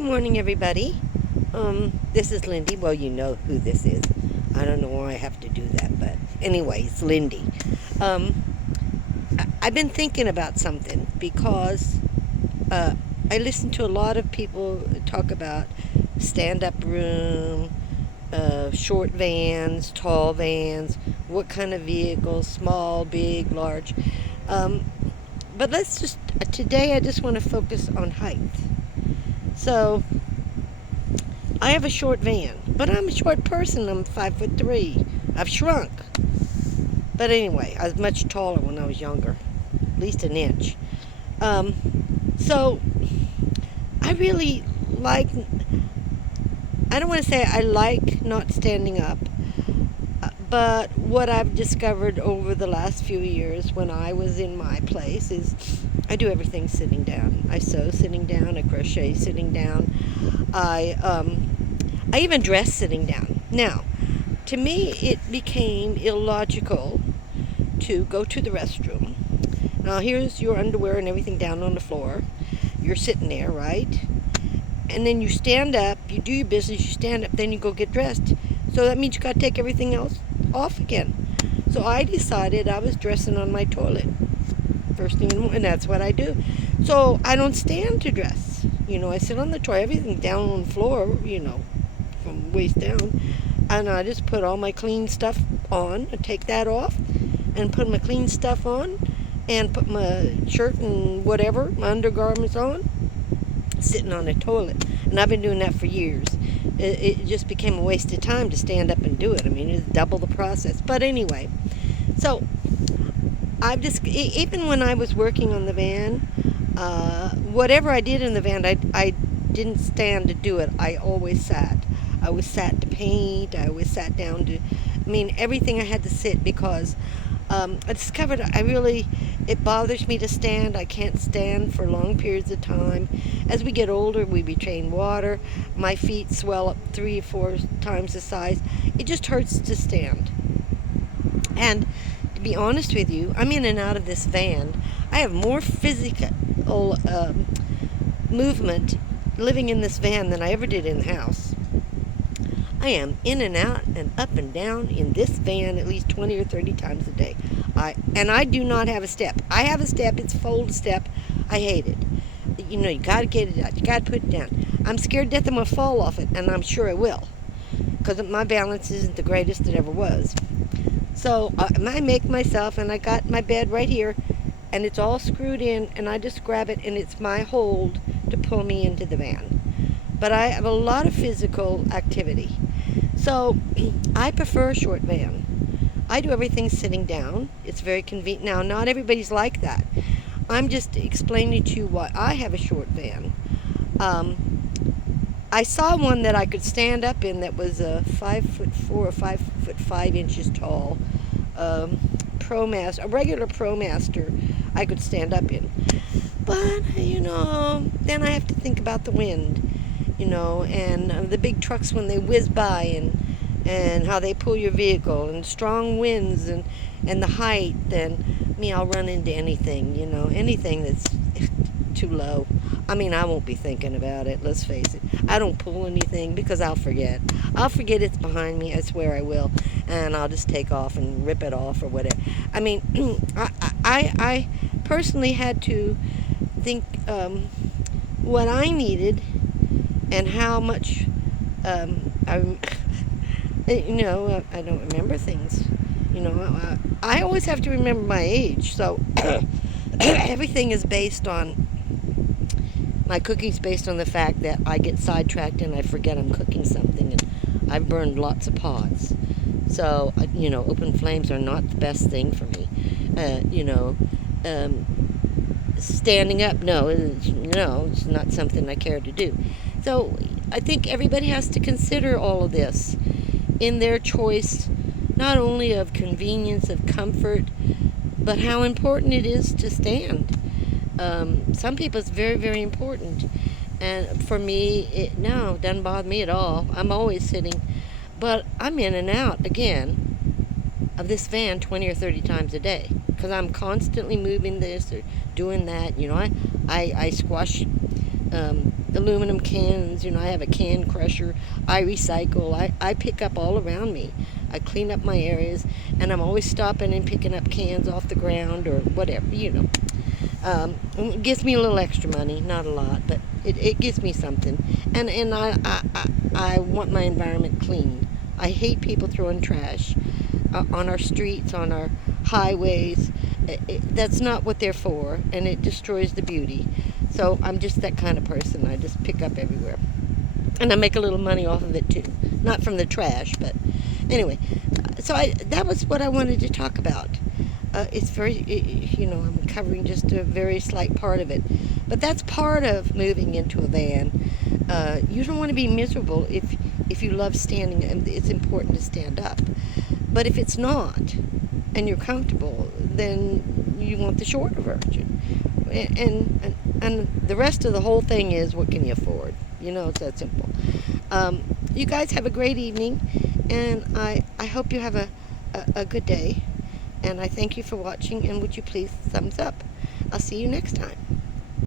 Good morning, everybody. This is Lindy. Well, you know who this is. I don't know why I have to do that, but anyway, it's Lindy. Um, I've been thinking about something because uh, I listen to a lot of people talk about stand-up room, short vans, tall vans, what kind of vehicles, small, big, large. Um, but today I just want to focus on height. So I have a short van, but I'm a short person. I'm 5'3". I've shrunk. But anyway, I was much taller when I was younger, at least an inch. Um, so I really like, I don't want to say I like not standing up, but what I've discovered over the last few years when I was in my place is I do everything sitting down. I sew sitting down, I crochet sitting down, I even dress sitting down. Now, to me, it became illogical to go to the restroom. Now, here's your underwear and everything down on the floor. You're sitting there, right? And then you stand up, you do your business, you stand up, then you go get dressed. So that means you got to take everything else off again. So I decided I was dressing on my toilet first thing in the morning, and that's what I do. So I don't stand to dress. I sit on the toilet, everything down on the floor, from waist down. And I just put all my clean stuff on, and take that off, and put my clean stuff on, and put my shirt and whatever, my undergarments on, sitting on the toilet. And I've been doing that for years. It just became a waste of time to stand up and do it. I mean, it's double the process. But anyway, so even when I was working on the van, whatever I did in the van, I didn't stand to do it. I always sat. I always sat to paint. I always sat down to, everything I had to sit because I discovered it bothers me to stand. I can't stand for long periods of time. As we get older, we retain water. My feet swell up 3 or 4 times the size. It just hurts to stand. And to be honest with you, I'm in and out of this van. I have more physical movement living in this van than I ever did in the house. I am in and out and up and down in this van at least 20 or 30 times a day. I do not have a step. I have a step. It's a fold step. I hate it. You got to get it out. You got to put it down. I'm scared to death I'm going to fall off it, and I'm sure I will because my balance isn't the greatest it ever was. So I make myself, and I got my bed right here, and it's all screwed in, and I just grab it, and it's my hold to pull me into the van. But I have a lot of physical activity. So I prefer a short van. I do everything sitting down. It's very convenient. Now, not everybody's like that. I'm just explaining to you why I have a short van. I saw one that I could stand up in that was 5'4" or 5'5" tall. A regular ProMaster I could stand up in. But, then I have to think about the wind, and the big trucks when they whiz by and how they pull your vehicle and strong winds and the height. And I'll run into anything that's too low. I won't be thinking about it, let's face it. I don't pull anything because I'll forget. I'll forget it's behind me, I swear I will. And I'll just take off and rip it off or whatever. I personally had to think what I needed and how much I don't remember things. I always have to remember my age. So everything is based on my cooking's based on the fact that I get sidetracked and I forget I'm cooking something, and I've burned lots of pots. So open flames are not the best thing for me. Standing up, no, it's not something I care to do. So I think everybody has to consider all of this in their choice, not only of convenience, of comfort, but how important it is to stand. Some people it's very, very important. And for me, it doesn't bother me at all. I'm always sitting. But I'm in and out, again, of this van 20 or 30 times a day because I'm constantly moving this or doing that. I squash aluminum cans. I have a can crusher. I recycle. I pick up all around me. I clean up my areas, and I'm always stopping and picking up cans off the ground or whatever. It gives me a little extra money, not a lot, but it gives me something. And I want my environment clean. I hate people throwing trash on our streets, on our highways. That's not what they're for, and it destroys the beauty. So I'm just that kind of person. I just pick up everywhere. And I make a little money off of it too. Not from the trash, but anyway. That was what I wanted to talk about. It's I'm covering just a very slight part of it. But that's part of moving into a van. You don't want to be miserable if you love standing, and it's important to stand up. But if it's not, and you're comfortable, then you want the shorter version. And the rest of the whole thing is, what can you afford? It's that simple. You guys have a great evening, and I hope you have a good day. And I thank you for watching, and would you please thumbs up? I'll see you next time.